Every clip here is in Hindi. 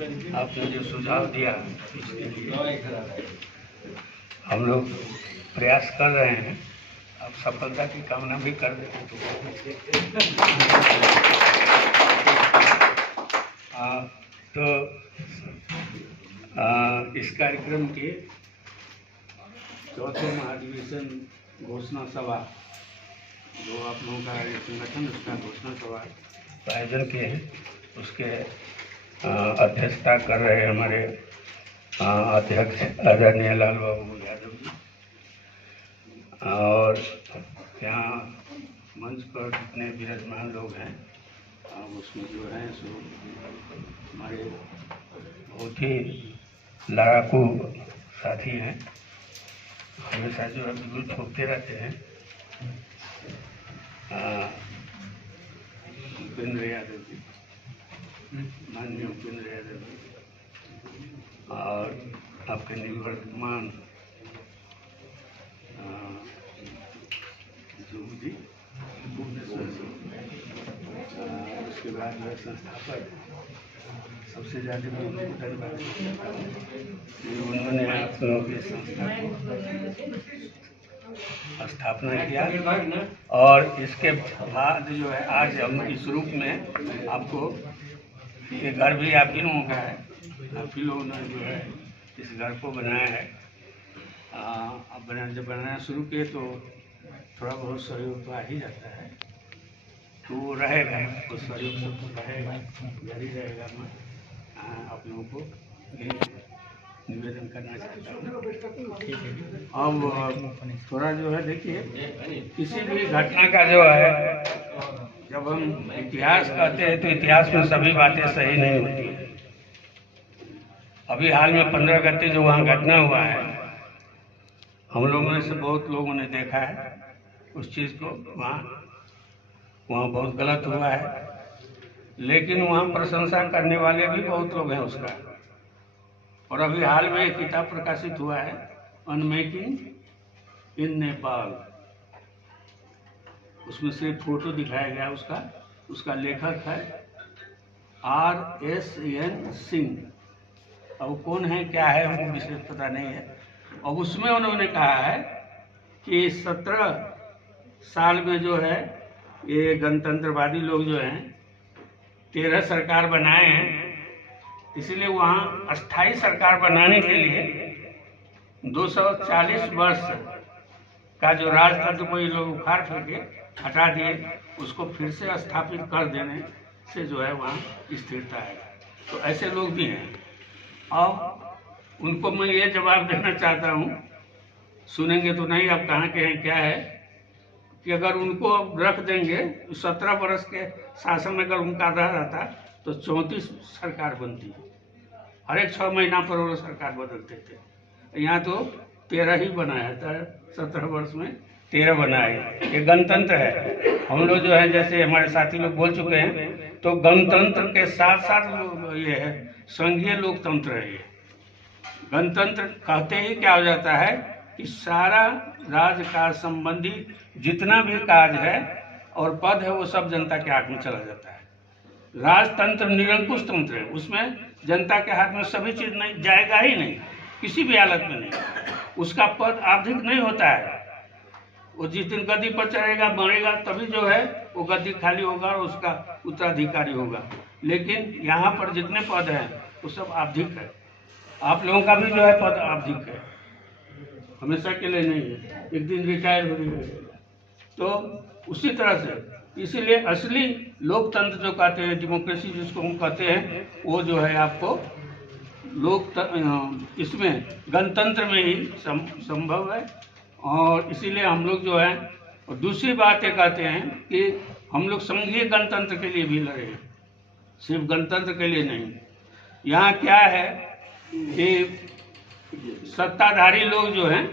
आपने जो सुझाव दिया इसके लिए हम लोग प्रयास कर रहे हैं। आप सफलता की कामना भी कर रहे हैं तो इस कार्यक्रम के चौथे महाधिवेशन घोषणा सभा जो आप लोगों का संगठन उसका घोषणा सभा का आयोजन किए हैं, उसके अध्यक्षता कर रहे हमारे अध्यक्ष आदरणीय लाल बाबू यादव जी। और यहाँ मंच पर जितने विराजमान लोग हैं उसमें जो हैं सो हमारे बहुत ही लड़ाकू साथी हैं, हमेशा जो है बिल्कुल ठोकते रहते हैं। उपेंद्र यादव जी, माननीय उपेंद्र यादव जी, और आपके निवर्तमान ध्रुव जी, भुवनेश्वर जी, उसके बाद जो संस्थापक सबसे ज़्यादा मैं उनको धन्यवाद देता हूँ। उन्होंने आप लोगों की संस्था को स्थापना किया और इसके बाद जो है आज हम इस रूप में आपको, ये घर भी आप ही लोगों का है, आप ही लोगों ने जो है इस घर को बनाया है। अब जब बनाना शुरू किए तो थोड़ा बहुत सहयोग तो आ ही जाता है, तो वो रहेगा, उस सहयोग सब तो रहेगा, जारी रहेगा। मैं आप लोगों को निवेदन करना चाहता हूँ। ठीक है, अब थोड़ा जो है देखिए, किसी भी घटना का जो है जब हम इतिहास कहते हैं तो इतिहास में सभी बातें सही नहीं होती हैं। अभी हाल में 15 गते जो वहाँ घटना हुआ है, हम लोगों में से बहुत लोगों ने देखा है उस चीज़ को। वहाँ बहुत गलत हुआ है, लेकिन वहाँ प्रशंसा करने वाले भी बहुत लोग हैं उसका। और अभी हाल में एक किताब प्रकाशित हुआ है, अनमेकिंग इन नेपाल, उसमें सिर्फ फोटो दिखाया गया उसका लेखक है RSN सिंह। अब कौन है क्या है हमको विशेष पता नहीं है। और उसमें उन्होंने कहा है कि 17 साल में जो है ये गणतंत्रवादी लोग जो हैं 13 सरकार बनाए हैं, इसलिए वहाँ अस्थाई सरकार बनाने के लिए 240 वर्ष का जो राजतंत्र को ये लोग उखाड़ करके हटा दिए, उसको फिर से स्थापित कर देने से जो है वहाँ स्थिरता है। तो ऐसे लोग भी हैं। अब उनको मैं ये जवाब देना चाहता हूँ, सुनेंगे तो नहीं अब कहाँ के हैं क्या है, कि अगर उनको रख देंगे 17 वर्ष के शासन में अगर उनका रह रहता तो 34 सरकार बनती। हर एक 6 महीना पर वो सरकार बदलते थे। यहाँ तो 13 ही बनाया था, 17 वर्ष में 13 बनाए। ये गणतंत्र है। हम लोग जो है जैसे हमारे साथी लोग बोल चुके हैं, तो गणतंत्र के साथ साथ ये है संघीय लोकतंत्र है। ये गणतंत्र कहते ही क्या हो जाता है कि सारा राजकाज संबंधी जितना भी कार्य है और पद है वो सब जनता के हाथ में चला जाता है। राजतंत्र निरंकुश तंत्र है, उसमें जनता के हाथ में सभी चीज नहीं जाएगा ही नहीं, किसी भी हालत में नहीं। उसका पद आवधिक नहीं होता है। वो जिस दिन गद्दी पर चढ़ेगा मरेगा तभी जो है वो गद्दी खाली होगा और उसका उत्तराधिकारी होगा। लेकिन यहाँ पर जितने पद हैं वो सब आवधिक है। आप लोगों का भी जो है पद आवधिक है, हमेशा के लिए नहीं है, एक दिन रिटायर हो जाएगा। तो उसी तरह से इसीलिए असली लोकतंत्र जो कहते हैं, डेमोक्रेसी जिसको हम कहते हैं, वो जो है आपको इसमें गणतंत्र में ही संभव है। और इसीलिए हम लोग जो है, और दूसरी बात ये कहते हैं कि हम लोग संघीय गणतंत्र के लिए भी लड़े हैं, सिर्फ गणतंत्र के लिए नहीं। यहाँ क्या है कि सत्ताधारी लोग जो हैं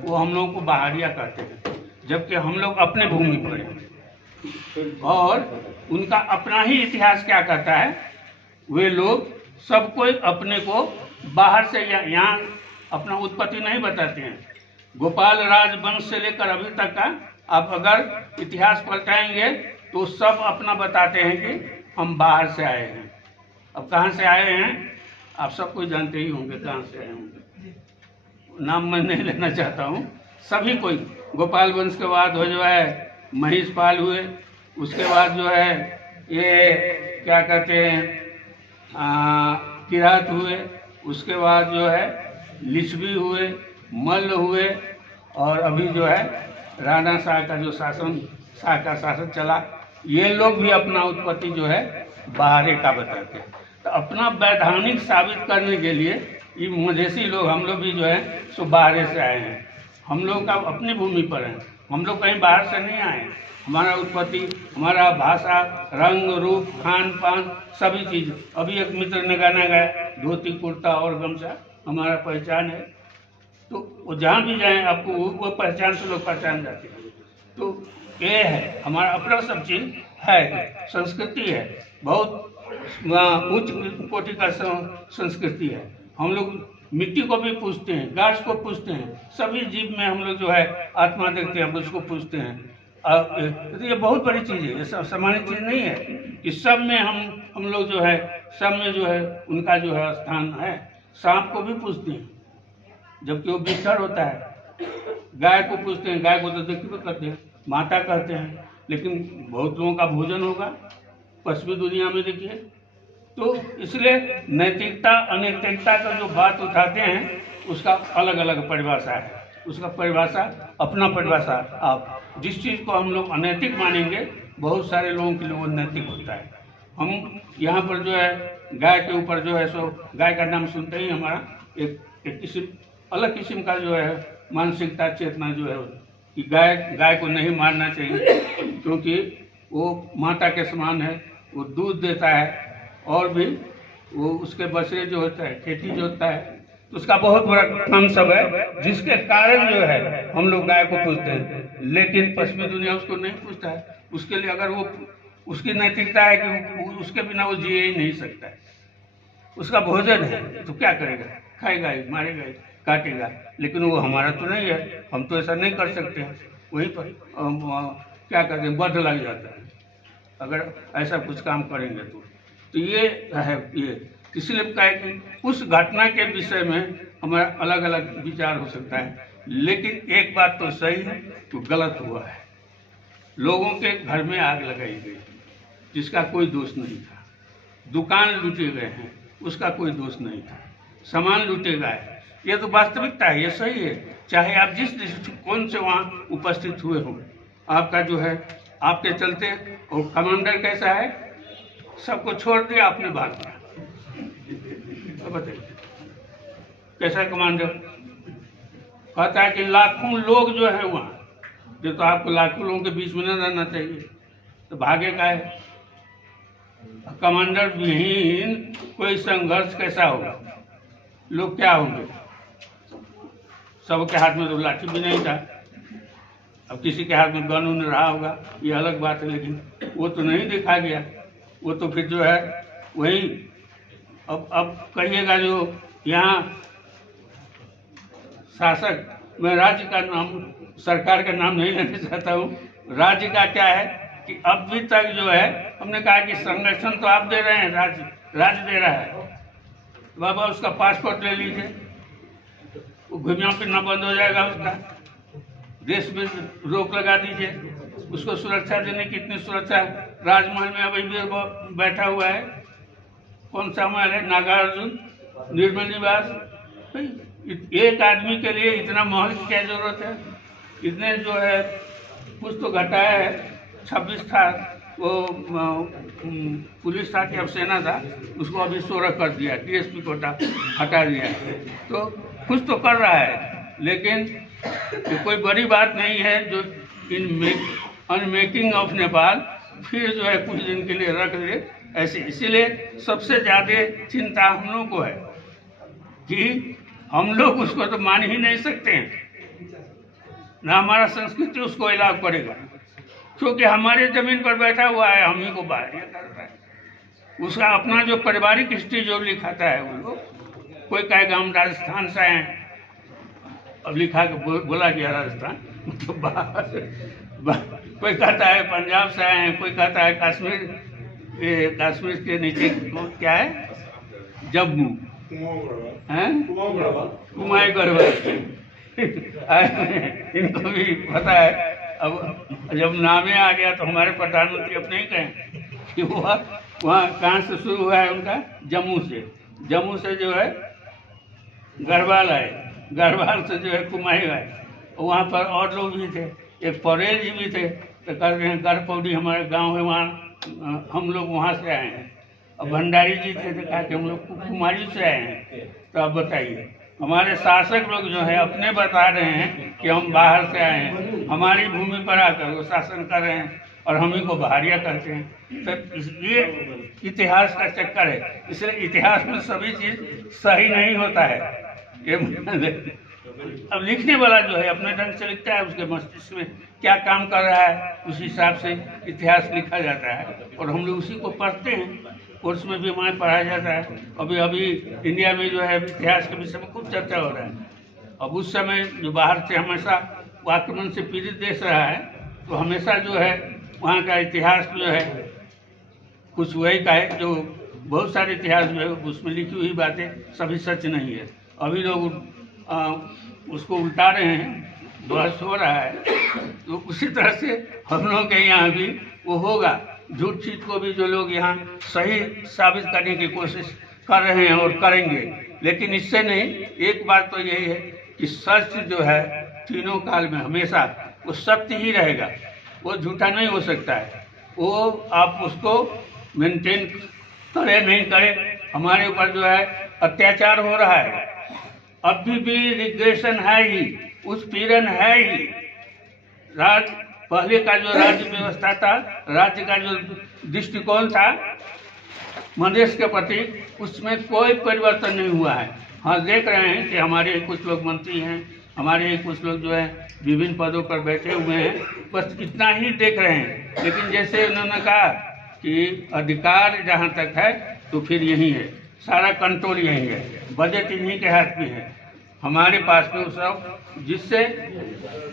वो हम लोग को बाहरिया कहते हैं, जबकि हम लोग अपने भूमि पर हैं। और उनका अपना ही इतिहास क्या कहता है, वे लोग सब कोई अपने को बाहर से यहाँ अपना उत्पत्ति नहीं बताते हैं। गोपाल राजवंश से लेकर अभी तक का आप अगर इतिहास पलटाएंगे तो सब अपना बताते हैं कि हम बाहर से आए हैं। अब कहाँ से आए हैं आप सब कोई जानते ही होंगे कहाँ से आए होंगे, नाम मैं नहीं लेना चाहता हूँ। सभी कोई गोपाल वंश के बाद हो जो है महिषपाल हुए, उसके बाद जो है ये क्या कहते हैं किरात हुए, उसके बाद जो है लिच्छवी हुए, मल्ल हुए, और अभी जो है राणा शाह का जो शासन चला। ये लोग भी अपना उत्पत्ति जो है बाहर का बताते हैं। तो अपना वैधानिक साबित करने के लिए ये मधेसी लोग, हम लोग भी जो है सो बाहर से आए हैं। हम लोग का अपनी भूमि पर है, हम लोग कहीं बाहर से नहीं आए। हमारा उत्पत्ति, हमारा भाषा, रंग रूप, खान पान, सभी चीज़। अभी एक मित्र ने गाना गाया, धोती कुर्ता और गमछा हमारा पहचान है। तो वो जहाँ भी जाएं आपको वो पहचान से लोग पहचान जाते हैं। तो ये है हमारा अपना सब चीज़ है, संस्कृति है, बहुत उच्च कोटि का संस्कृति है। हम लोग मिट्टी को भी पूजते हैं, घास को पूजते हैं, सभी जीव में हम लोग जो है आत्मा देखते हैं, हम उसको पूजते हैं। तो ये बहुत बड़ी चीज़ है, ये सब सामान्य चीज़ नहीं है कि सब में हम लोग जो है सब में जो है उनका जो है स्थान है। सांप को भी पूजते हैं जबकि वो बिस्तर होता है। गाय को पूजते हैं, गाय को तो देखते करते हैं, माता कहते हैं, लेकिन बहुत लोगों का भोजन होगा पश्चिमी दुनिया में देखिए। तो इसलिए नैतिकता अनैतिकता का जो बात उठाते हैं उसका अलग अलग परिभाषा है, उसका परिभाषा अपना परिभाषा। आप जिस चीज़ को हम लोग अनैतिक मानेंगे बहुत सारे लोगों के लिए वो नैतिक होता है। हम यहाँ पर जो है गाय के ऊपर जो है सो गाय का नाम सुनते ही हमारा एक किस्म अलग किस्म का जो है मानसिकता चेतना जो है कि गाय को नहीं मारना चाहिए क्योंकि वो माता के समान है, वो दूध देता है और भी वो उसके बछड़े जो होता है खेती जो होता है तो उसका बहुत बड़ा काम सब है, जिसके कारण जो है हम लोग गाय को पूजते हैं। लेकिन पश्चिमी दुनिया उसको नहीं पूजता है। उसके लिए अगर वो उसकी नैतिकता है कि उसके बिना वो जिए ही नहीं सकता है। उसका भोजन है तो क्या करेगा, खाएगा ही, मारेगा ही, काटेगा, लेकिन वो हमारा तो नहीं है, हम तो ऐसा नहीं कर सकते हैं। वहीं पर क्या करते हैं, बध लग जाता है अगर ऐसा कुछ काम करेंगे तो ये है। ये इसलिए कहा है कि उस घटना के विषय में हमारा अलग अलग विचार हो सकता है, लेकिन एक बात तो सही है तो गलत हुआ है। लोगों के घर में आग लगाई गई जिसका कोई दोष नहीं था, दुकान लूटे गए हैं उसका कोई दोष नहीं था, सामान लूटे गए, ये तो वास्तविकता है, ये सही है। चाहे आप जिस दृष्टिकोण से वहाँ उपस्थित हुए हों, आपका जो है आपके चलते। और कमांडर कैसा है, सबको छोड़ दिया आपने भाग दिया, तो बताइए कैसा कमांडर। कहता है कि लाखों लोग जो है वहाँ, जो तो आपको लाखों लोगों के बीच में न रहना चाहिए, तो भागे का है। कमांडर विहीन कोई संघर्ष कैसा होगा, लोग क्या होंगे। सबके हाथ में तो लाठी भी नहीं था, अब किसी के हाथ में गन उन रहा होगा ये अलग बात है, लेकिन वो तो नहीं देखा गया। वो तो फिर जो है वही अब कहिएगा जो यहाँ शासक, मैं राज्य का नाम सरकार का नाम नहीं लेना चाहता हूँ, राज्य का क्या है कि अभी तक जो है हमने कहा कि संरक्षण तो आप दे रहे हैं, राज्य दे रहा है, बाबा उसका पासपोर्ट ले लीजिए, वो घूमना फिरना बंद हो जाएगा, उसका देश में रोक लगा दीजिए, उसको सुरक्षा देने की इतनी सुरक्षा राजमहल में अभी भी बैठा हुआ है। कौन सा महल है, नागार्जुन निर्मल निवास। एक आदमी के लिए इतना महल की क्या जरूरत है। इतने जो है कुछ तो घटाया है, 26 था वो पुलिस था कि अब सेना था, उसको अभी 16 कर दिया, डीएसपी कोटा हटा दिया, तो कुछ तो कर रहा है, लेकिन तो कोई बड़ी बात नहीं है जो इन मेकिंग ऑफ नेपाल फिर जो है कुछ दिन के लिए रख दे ऐसे। इसीलिए सबसे ज़्यादा चिंता हम लोग को है कि हम लोग उसको तो मान ही नहीं सकते हैं, ना हमारा संस्कृति उसको अलाउ करेगा, क्योंकि हमारे जमीन पर बैठा हुआ है, हम ही को बाहर कर रहा है। उसका अपना जो पारिवारिक हिस्ट्री जो लिखाता है वो लोग, कोई कहेगा हम राजस्थान से आए, अब लिखा के बोला गया राजस्थान तो कोई कहता है पंजाब से आए हैं, कोई कहता है कश्मीर के नीचे क्या है जम्मू, हैं कुमाई गढ़वाल इनको भी पता है। अब जब नामे आ गया तो हमारे प्रधानमंत्री अपने ही कहें कि वहाँ कहाँ से शुरू हुआ है उनका, जम्मू से जो है गढ़वाल आए, गढ़वाल से जो है कुमाई आए। वहाँ पर और लोग भी थे, एक परेल जी भी थे, तो कर रहे हैं गढ़पौड़ी हमारे गांव है, वहाँ हम लोग वहाँ से आए हैं। अब भंडारी जी थे तो कहा कि हम लोग कुमारी से आए हैं। तो अब बताइए, हमारे शासक लोग जो है अपने बता रहे हैं कि हम बाहर से आए हैं, हमारी भूमि पर आकर वो शासन कर रहे हैं और हम ही को बाहरिया करते हैं। तो ये इतिहास का चक्कर है, इसलिए इतिहास में सभी चीज सही नहीं होता है। ये अब लिखने वाला जो है अपने ढंग से लिखता है, उसके मस्तिष्क में क्या काम कर रहा है उस हिसाब से इतिहास लिखा जाता है और हम लोग उसी को पढ़ते हैं। कोर्स में भी हमारे पढ़ाया जाता है। अभी इंडिया में जो है इतिहास के विषय में खूब चर्चा हो रहा है। अब उस समय जो बाहर से हमेशा आक्रमण से पीड़ित देश रहा है, तो हमेशा जो है वहाँ का इतिहास जो है कुछ वही का है, जो बहुत सारे इतिहास जो है उसमें लिखी हुई बातें सभी सच नहीं है। अभी लोग उसको उल्टा रहे हैं, बहस हो रहा है। तो उसी तरह से हम लोग के यहाँ भी वो होगा। झूठ चीज को भी जो लोग यहाँ सही साबित करने की कोशिश कर रहे हैं और करेंगे, लेकिन इससे नहीं। एक बात तो यही है कि सच जो है तीनों काल में हमेशा वो सत्य ही रहेगा, वो झूठा नहीं हो सकता है। वो आप उसको मेंटेन करे नहीं करे, हमारे ऊपर जो है अत्याचार हो रहा है, अभी भी रिग्रेशन है ही, उत्पीड़न है ही। पहले का जो राज्य व्यवस्था था, राज्य का जो दृष्टिकोण था मधेश के प्रति, उसमें कोई परिवर्तन नहीं हुआ है। हाँ, देख रहे हैं कि हमारे कुछ लोग मंत्री हैं, हमारे कुछ लोग जो है विभिन्न पदों पर बैठे हुए हैं, बस इतना ही देख रहे हैं। लेकिन जैसे उन्होंने कहा कि अधिकार जहाँ तक है तो फिर यही है, सारा कंट्रोल यही है, बजट इन्हीं के हाथ में है, हमारे पास में सब, जिससे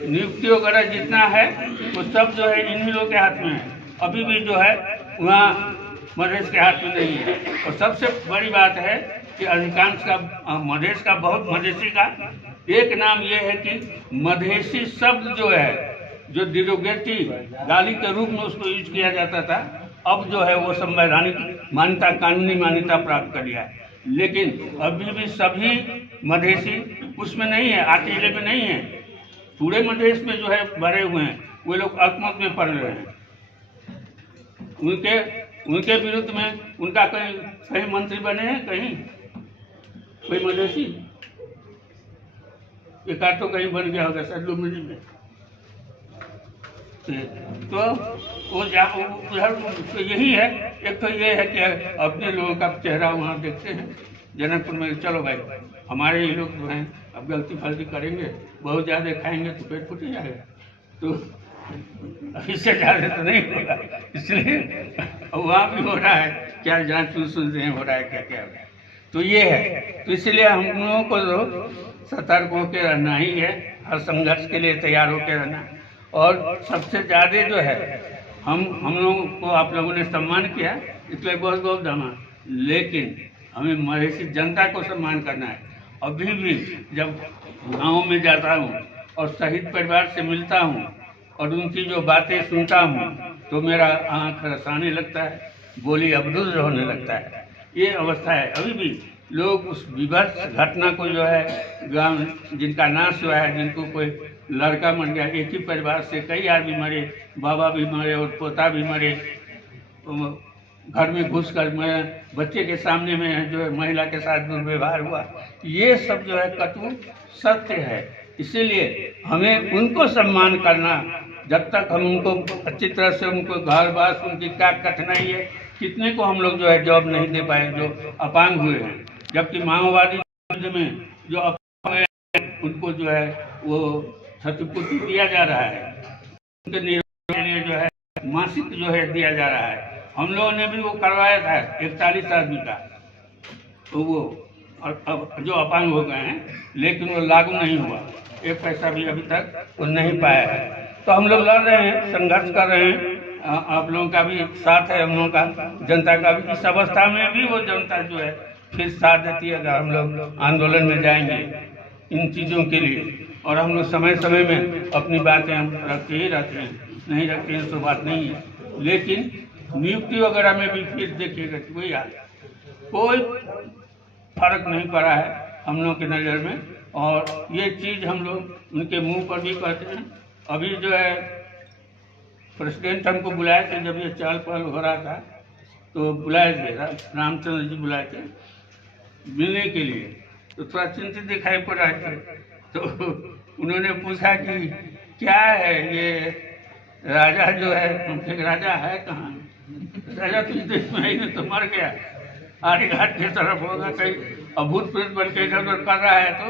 नियुक्ति वगैरह जितना है वो सब जो है इन्हीं लोगों के हाथ में है। अभी भी जो है वहाँ मधेश के हाथ में नहीं है। और सबसे बड़ी बात है कि अधिकांश का मधेश का, बहुत मधेसी का एक नाम ये है कि मधेसी शब्द जो है, जो डिरोगेटिव गाली के रूप में उसको यूज किया जाता था, अब जो है वो संवैधानिक मान्यता, कानूनी मान्यता प्राप्त कर लिया है। लेकिन अभी भी सभी मधेसी उसमें नहीं है, आर्टिकल में नहीं है। पूरे मधेश में जो है भरे हुए हैं, वे लोग अल्पमत में पढ़ रहे हैं। उनके विरुद्ध में उनका कहीं मंत्री बने हैं, कहीं कोई मधेसी एक आध तो कहीं बन गया होगा शायद लुम्बिनी में। तो वो तो यही है। एक तो ये है कि अपने लोगों का चेहरा वहाँ देखते हैं जनकपुर में, चलो भाई हमारे ही लोग जो हैं अब गलती फलती करेंगे, बहुत ज़्यादा खाएंगे तो पेट फूट ही जाएगा, तो इससे ज़्यादा तो नहीं होगा। इसलिए वहाँ भी हो रहा है, क्या जांच सुनते हैं हो रहा है, क्या क्या हो रहा है। तो ये है, तो इसलिए हम लोगों को तो सतर्क होकर रहना ही है, हर संघर्ष के लिए तैयार होकर रहना। और सबसे ज़्यादा जो है हम लोगों को आप लोगों ने सम्मान किया, इसलिए बहुत बहुत धन्यवाद। लेकिन हमें मधेसी जनता को सम्मान करना है। अभी भी जब गाँव में जाता हूँ और शहीद परिवार से मिलता हूँ और उनकी जो बातें सुनता हूँ तो मेरा आँख रसाने लगता है, बोली अबरुद्ध होने लगता है। ये अवस्था है। अभी भी लोग उस विभत्स घटना को जो है गाँव जिनका नाश हुआ है, जिनको कोई लड़का मर गया, एक ही परिवार से कई आदमी मरे, बाबा भी मरे और पोता भी मरे, घर में घुस कर मरे, बच्चे के सामने में जो है महिला के साथ दुर्व्यवहार हुआ, ये सब जो है कटु सत्य है। इसीलिए हमें उनको सम्मान करना, जब तक हम उनको अच्छी तरह से उनको घर बार उनकी क्या कठिनाई है, कितने को हम लोग जो है जॉब नहीं दे पाए जो अपांग हुए हैं, जबकि माओवादी में जो अपांग हैं उनको जो है वो क्षतिपूर्ति दिया जा रहा है, उनके निर्वाह के लिए जो है मासिक जो है दिया जा रहा है। हम लोगों ने भी वो करवाया था 41 आदमी का, तो वो और अब जो अपांग हो गए हैं, लेकिन वो लागू नहीं हुआ, एक पैसा भी अभी तक वो नहीं पाया है। तो हम लोग लड़ रहे हैं, संघर्ष कर रहे हैं, आप लोगों का भी साथ है, हम लोगों का, जनता का भी। इस अवस्था में भी वो जनता जो है फिर साथ देती है अगर हम लोग आंदोलन में जाएंगे इन चीज़ों के लिए। और हम लोग समय समय में अपनी बातें हम रखते ही रहते हैं, नहीं रखते हैं तो बात नहीं है। लेकिन नियुक्ति वगैरह में भी फिर देखिएगा कि वही हाल, कोई फर्क नहीं पड़ा है हम लोग की नज़र में। और ये चीज़ हम लोग उनके मुंह पर भी कहते हैं। अभी जो है प्रेसिडेंट हमको बुलाए थे, जब ये चहल पहल हो रहा था तो बुलाए थे, रामचंद्र जी बुलाए थे मिलने के लिए। तो थोड़ा चिंतित दिखाई पड़ रहे थे, तो उन्होंने पूछा कि क्या है ये राजा जो है, तुमसे राजा है कहाँ? राजा तो इस देश में ही नहीं, तो मर गया, आगे घाट की तरफ होगा, कहीं अभूत प्रेत बन के इधर उधर कर रहा है तो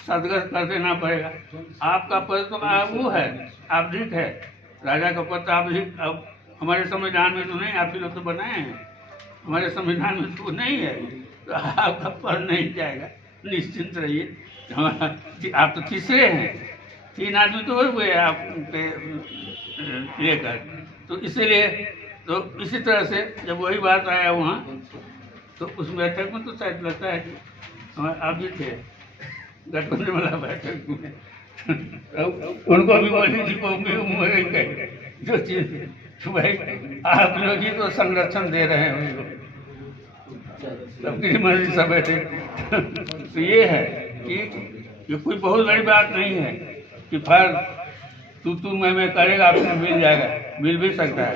सदगत कर देना पड़ेगा। आपका पद तो वो है, आवधिक है, राजा का पद आवधिक। अब हमारे संविधान में तो नहीं, आप ही लोग तो बनाए हैं, हमारे संविधान में तो नहीं है, तो आपका पद नहीं जाएगा, निश्चिंत रहिए। आप तो तीसरे हैं, 3 आदमी तो हुए आपके लेकर, तो इसीलिए तो इसी तरह से जब वही बात आया वहाँ, तो उस बैठक में तो शायद लगता है कि आप भी थे गठबंधन वाला बैठक में, उनको भी बोली थी को जो चीज तो भाई आप लोग ही तो संरक्षण दे रहे हैं उनको, सबकी मर्जी सब बैठे। तो ये है कि ये कोई बहुत बड़ी बात नहीं है कि फिर तू मैं करेगा, आपको मिल जाएगा, मिल भी सकता है,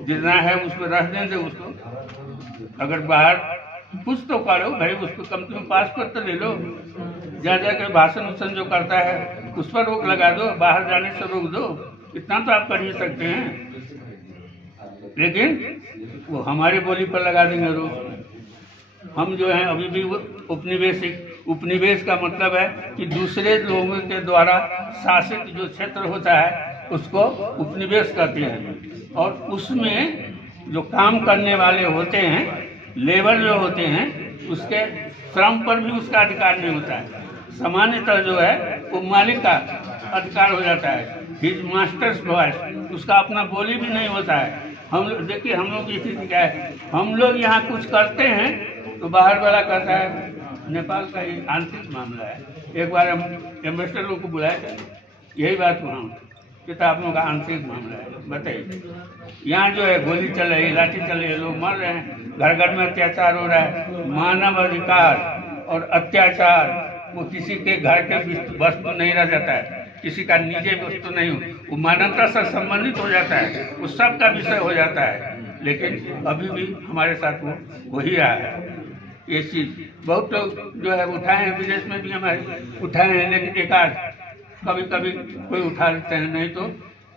जितना है उस पर रख देंगे उसको। अगर बाहर कुछ तो करो भाई, उसको कम से कम पासपोर्ट तो ले लो, जा जाकर भाषण उसन जो करता है उस पर रोक लगा दो, बाहर जाने से रोक दो, इतना तो आप कर ही सकते हैं। लेकिन वो हमारी बोली पर लगा देंगे रोक। हम जो है अभी भी उपनिवेश का मतलब है कि दूसरे लोगों के द्वारा शासित जो क्षेत्र होता है उसको उपनिवेश कहते हैं। और उसमें जो काम करने वाले होते हैं, लेबर जो होते हैं, उसके श्रम पर भी उसका अधिकार नहीं होता है। सामान्यतः जो है वो मालिक का अधिकार हो जाता है, हिज मास्टर्स वॉइस, उसका अपना बोली भी नहीं होता है। हम लोग देखिए, हम लोग की स्थिति क्या है, हम लोग यहाँ कुछ करते हैं तो बाहर वाला कहता है नेपाल का ये आंतरिक मामला है। एक बार हम एम्बेसडर लोग को बुलाए थे, यही बात वहाँ कि आप लोगों का आंतरिक मामला है, बताइए यहाँ जो है गोली चल रही है, लाठी चल रही है, लोग मर रहे हैं, घर घर में अत्याचार हो रहा है। मानव अधिकार और अत्याचार वो किसी के घर के वस्तु नहीं रह जाता है, किसी का निजी वस्तु नहीं हो, वो मानवता से संबंधित हो जाता है, वो सबका विषय हो जाता है। लेकिन अभी भी हमारे साथ वो वही रहा है। ये चीज़ बहुत लोग जो है उठाए हैं, विदेश में भी हमारे उठाए हैं, लेकिन एकाध कभी कभी कोई उठा लेते हैं, नहीं तो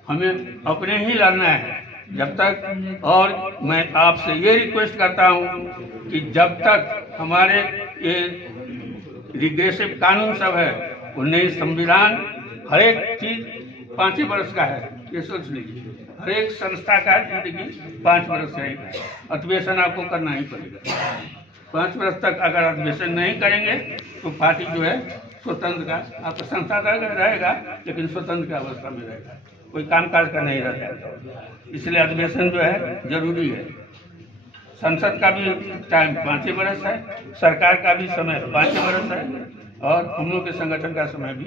हमें अपने ही लड़ना है जब तक। और मैं आपसे ये रिक्वेस्ट करता हूँ कि जब तक हमारे ये रिग्रेसिव कानून सब है, उन्हें संविधान हर एक चीज 5 ही वर्ष का है, ये सोच लीजिए, हर एक संस्था का जिंदगी 5 वर्ष रहेगा, अधिवेशन आपको करना ही पड़ेगा। 5 वर्ष तक अगर अधिवेशन नहीं करेंगे तो पार्टी जो है स्वतंत्र का, आपका संस्था रहेगा लेकिन स्वतंत्र की अवस्था में रहेगा, कोई कामकाज का नहीं रहेगा। इसलिए अधिवेशन जो है जरूरी है। संसद का भी टाइम 5 वर्ष है, सरकार का भी समय 5 वर्ष है, और हम लोग के संगठन का समय भी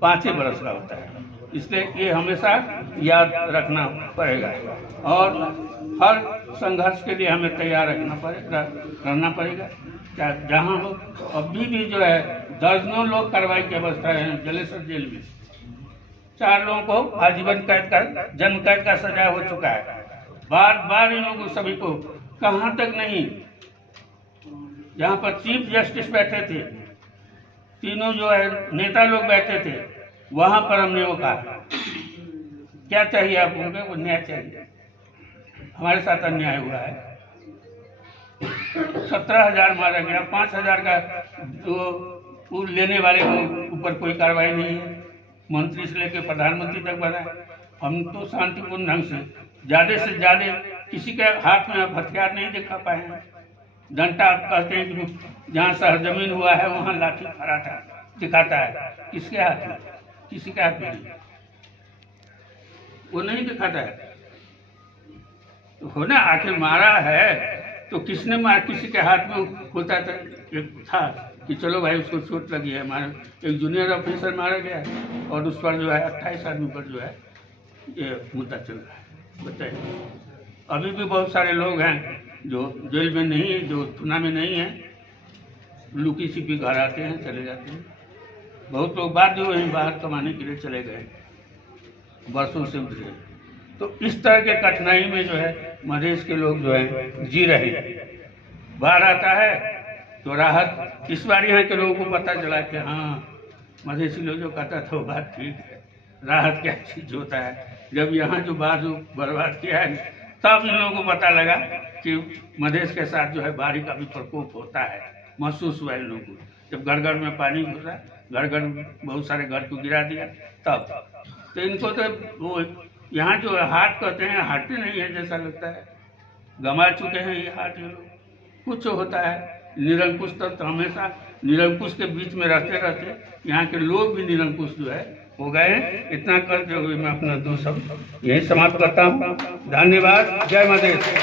5 वर्ष का होता है। इसलिए ये हमेशा याद रखना पड़ेगा और हर संघर्ष के लिए हमें तैयार रहना पड़ेगा। जहाँ हो अभी भी जो है दर्जनों लोग कार्रवाई की अवस्था है, जलेसर जेल में 4 लोगों को आजीवन कैद का, जन्म कैद का सजा हो चुका है। बार बार इन लोगों सभी को कहाँ तक नहीं, जहाँ पर चीफ जस्टिस बैठे थे, तीनों जो है नेता लोग बैठे थे, वहां पर हमने वो कहा क्या चाहिए आप उनको, वो न्याय चाहिए। हमारे साथ अन्याय हुआ है, 17,000 मारा गया, 5,000 का जो लेने वाले के ऊपर कोई कार्रवाई नहीं है, मंत्री से लेकर प्रधानमंत्री तक बना। हम तो शांतिपूर्ण ढंग से ज्यादा किसी के हाथ में आप हथियार नहीं दिखा पाए हैं। डंडा आप कहते हैं कि जहाँ सरजमीन हुआ है वहाँ लाठी फराटा दिखाता है, किसके हाथ में, किसी के हाथ में वो नहीं दिखाता है। तो होना आखिर मारा है तो किसने मार, किसी के हाथ में होता था, एक था कि चलो भाई उसको चोट लगी है, हमारे एक जूनियर ऑफिसर मारा गया है और उस पर जो है 28 आदमी पर जो है ये मुद्दा चल रहा है। बताइए, अभी भी बहुत सारे लोग हैं जो जेल में नहीं है, जो थुना में नहीं है, लुकी छिपी घर आते हैं, चले जाते हैं। बहुत लोग बाध्य हुए हैं, बाहर कमाने के लिए चले गए, बरसों से उतरे। तो इस तरह के कठिनाई में जो है मधेश के लोग जो है जी रहे हैं। बाढ़ आता है तो राहत, इस बार यहाँ के लोगों को पता चला कि हाँ, मधेसी लोग जो कहता था वो बात ठीक है, राहत क्या चीज होता है। जब यहाँ जो बाढ़ जो बर्बाद किया है, तब इन लोगों को पता लगा कि मधेश के साथ जो है बाढ़ का भी प्रकोप होता है। महसूस हुआ इन लोगों को, जब घर घर में पानी घुसा, घर घर बहुत सारे घर को गिरा दिया, तब तो इनको तो वो यहाँ जो हाट कहते हैं, हाट भी नहीं है जैसा लगता है, गंवा चुके हैं ये हाट। ये लोग कुछ होता है निरंकुश तत्व, हमेशा निरंकुश के बीच में रहते रहते यहाँ के लोग भी निरंकुश जो है हो गए हैं। इतना करते हुए मैं अपना 2 शब्द यही समाप्त करता हूँ। धन्यवाद। जय मधेश।